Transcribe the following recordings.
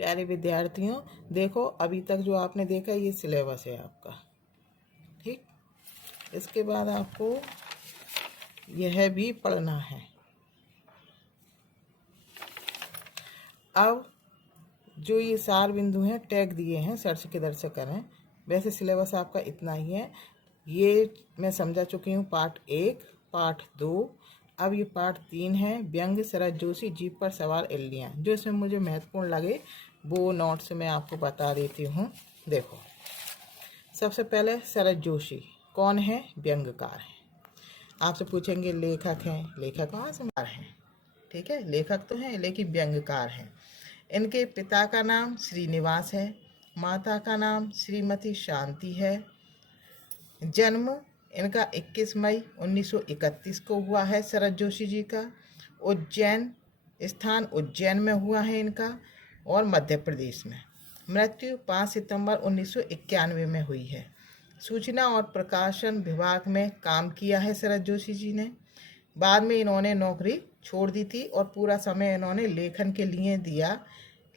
प्यारे विद्यार्थियों, देखो अभी तक जो आपने देखा ये सिलेबस है आपका। ठीक, इसके बाद आपको यह भी पढ़ना है। अब जो ये सार बिंदु हैं टैग दिए हैं, सर्च किधर से करें। वैसे सिलेबस आपका इतना ही है। ये मैं समझा चुकी हूँ पार्ट 1, पार्ट 2। अब ये पार्ट 3 है, व्यंग्य शरद जोशी जीप पर सवार इल्लियाँ। जो इसमें मुझे महत्वपूर्ण लगे वो नोट्स में आपको बता देती हूँ। देखो, सबसे पहले शरद जोशी कौन है? व्यंग्यकार है। आपसे पूछेंगे लेखक हैं, लेखक कहाँ से हैं? ठीक है, लेखक तो हैं लेकिन व्यंग्यकार हैं। इनके पिता का नाम श्रीनिवास है, माता का नाम श्रीमती शांति है। जन्म इनका 21 मई 1931 को हुआ है शरद जोशी जी का। उज्जैन स्थान उज्जैन में हुआ है इनका और मध्य प्रदेश में। मृत्यु 5 सितंबर 1991 में हुई है। सूचना और प्रकाशन विभाग में काम किया है शरद जोशी जी ने। बाद में इन्होंने नौकरी छोड़ दी थी और पूरा समय इन्होंने लेखन के लिए दिया।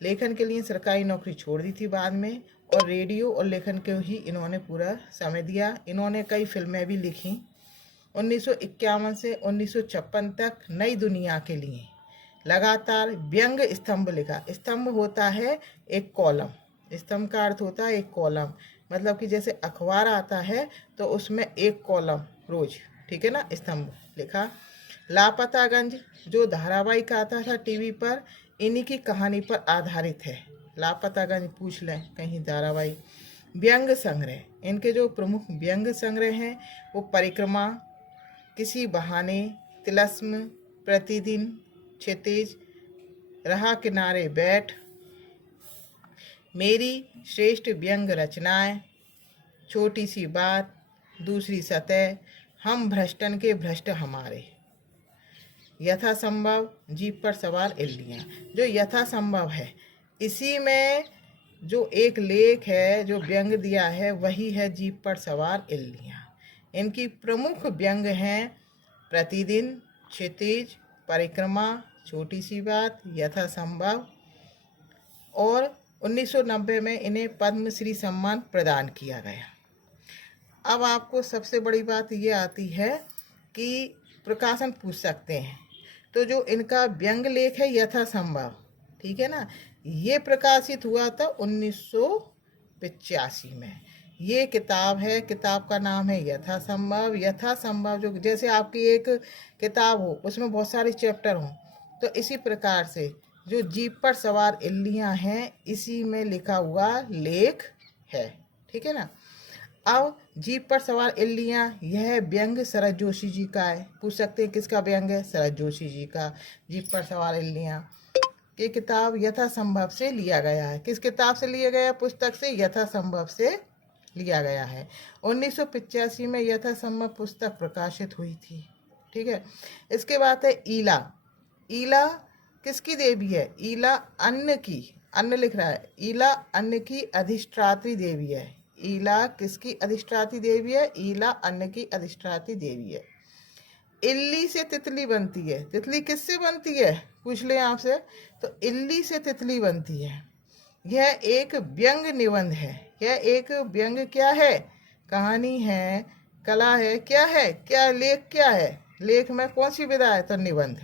लेखन के लिए सरकारी नौकरी छोड़ दी थी बाद में, और रेडियो और लेखन के ही इन्होंने पूरा समय दिया। इन्होंने कई फिल्में भी लिखी। 1951 से 1956 तक नई दुनिया के लिए लगातार व्यंग स्तंभ लिखा। स्तंभ होता है एक कॉलम, स्तंभ का अर्थ होता है एक कॉलम, मतलब कि जैसे अखबार आता है तो उसमें एक कॉलम रोज, ठीक है ना, स्तंभ लिखा। लापतागंज जो धारावाहिक आता था टीवी पर, इन्हीं की कहानी पर आधारित है। लापतागंज पूछ लें कहीं धारावाहिक। व्यंग संग्रह, इनके जो प्रमुख व्यंग संग्रह हैं वो परिक्रमा, किसी बहाने, तिलस्म, प्रतिदिन, क्षितिज, रहा किनारे बैठ, मेरी श्रेष्ठ व्यंग रचनाएं, छोटी सी बात, दूसरी सतह, हम भ्रष्टन के भ्रष्ट हमारे, यथासंभव, जीप पर सवार इल्लियाँ। जो यथासंभव है, इसी में जो एक लेख है जो व्यंग दिया है वही है जीप पर सवार इल्लियाँ। इनकी प्रमुख व्यंग हैं प्रतिदिन, क्षितिज, परिक्रमा, छोटी सी बात, यथासंभव। और 1990 में इन्हें पद्मश्री सम्मान प्रदान किया गया। अब आपको सबसे बड़ी बात ये आती है कि प्रकाशन पूछ सकते हैं, तो जो इनका व्यंग लेख है यथासंभव, ठीक है ना, ये प्रकाशित हुआ था 1985 में। ये किताब है, किताब का नाम है यथासंभव। यथासंभव जो जैसे आपकी एक किताब हो उसमें बहुत सारे चैप्टर हों, तो इसी प्रकार से जो जीप पर सवार इल्लियाँ हैं इसी में लिखा हुआ लेख है, ठीक है ना। अब जीप पर सवार इल्लियाँ, यह व्यंग शरद जोशी जी का है। पूछ सकते हैं किसका व्यंग है? शरद जोशी जी का। जीप पर सवार इल्लियाँ ये किताब यथासंभव से लिया गया है। किस किताब से लिया गया? पुस्तक से यथासंभव से लिया गया है। 1985 में यथासंभव पुस्तक प्रकाशित हुई थी, ठीक है। इसके बाद है ईला। ईला किसकी देवी है? ईला अन्न की, अन्न लिख रहा है, ईला अन्न की अधिष्ठात्री देवी है। ईला किसकी अधिष्ठात्री देवी है? ईला अन्न की अधिष्ठात्री देवी है। इल्ली से तितली बनती है। तितली किससे बनती है? पूछ ले आपसे, तो इल्ली से तितली बनती है। यह एक व्यंग निबंध है। यह एक व्यंग क्या है? कहानी है, कला है, क्या है, क्या लेख, क्या है? लेख में कौन सी विधा है? तो निबंध।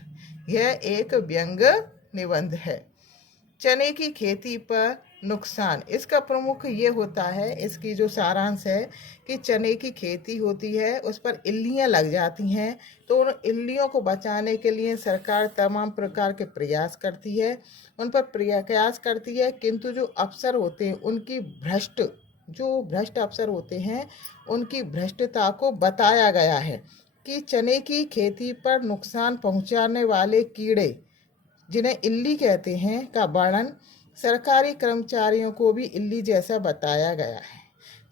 यह एक व्यंग निबंध है। चने की खेती पर नुकसान, इसका प्रमुख ये होता है, इसकी जो सारांश है कि चने की खेती होती है उस पर इल्लियाँ लग जाती हैं, तो उन इल्लियों को बचाने के लिए सरकार तमाम प्रकार के प्रयास करती है, उन पर प्रयास करती है, किंतु जो अफसर होते हैं उनकी भ्रष्ट अफसर होते हैं उनकी भ्रष्टता को बताया गया है कि चने की खेती पर नुकसान पहुंचाने वाले कीड़े जिन्हें इल्ली कहते हैं का वर्णन सरकारी कर्मचारियों को भी इल्ली जैसा बताया गया है।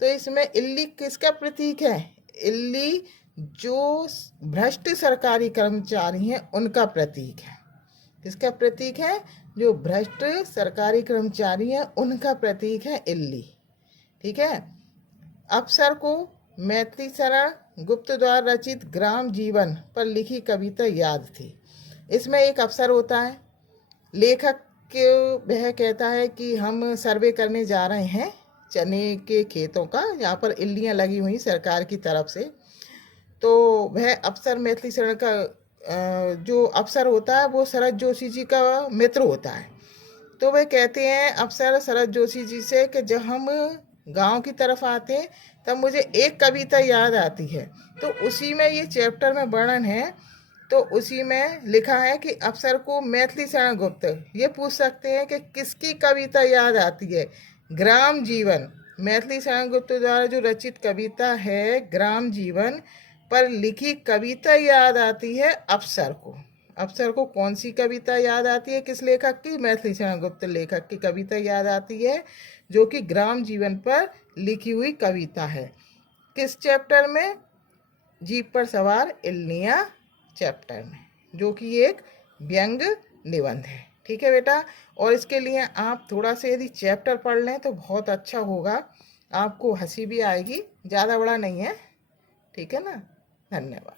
तो इसमें इल्ली किसका प्रतीक है? इल्ली जो भ्रष्ट सरकारी कर्मचारी हैं उनका प्रतीक है। किसका प्रतीक है? जो भ्रष्ट सरकारी कर्मचारी हैं उनका प्रतीक है इल्ली, ठीक है। अफसर को मैत्री शरण गुप्त द्वारा रचित ग्राम जीवन पर लिखी कविता याद थी। इसमें एक अफसर होता है, लेखक कि वह कहता है कि हम सर्वे करने जा रहे हैं चने के खेतों का, यहाँ पर इल्लियाँ लगी हुई सरकार की तरफ से। तो वह अफसर मैथिली शरण का जो अफसर होता है वो शरद जोशी जी का मित्र होता है। तो वह कहते हैं अफसर शरद जोशी जी से कि जब हम गांव की तरफ आते हैं तब मुझे एक कविता याद आती है। तो उसी में ये चैप्टर में वर्णन है। तो उसी में लिखा है कि अफसर को मैथिली शरण गुप्त ये पूछ सकते हैं कि किसकी कविता याद आती है। ग्राम जीवन, मैथिली शरण गुप्त द्वारा जो रचित कविता है ग्राम जीवन पर लिखी कविता याद आती है अफसर को। अफसर को कौन सी कविता याद आती है, किस लेखक की? मैथिली शरण गुप्त लेखक की कविता याद आती है, जो कि ग्राम जीवन पर लिखी हुई कविता है। किस चैप्टर में? जीप पर सवार इल्लियाँ चैप्टर में, जो कि एक व्यंग निबंध है। ठीक है बेटा, और इसके लिए आप थोड़ा सा यदि चैप्टर पढ़ लें तो बहुत अच्छा होगा, आपको हंसी भी आएगी, ज़्यादा बड़ा नहीं है। ठीक है ना? धन्यवाद।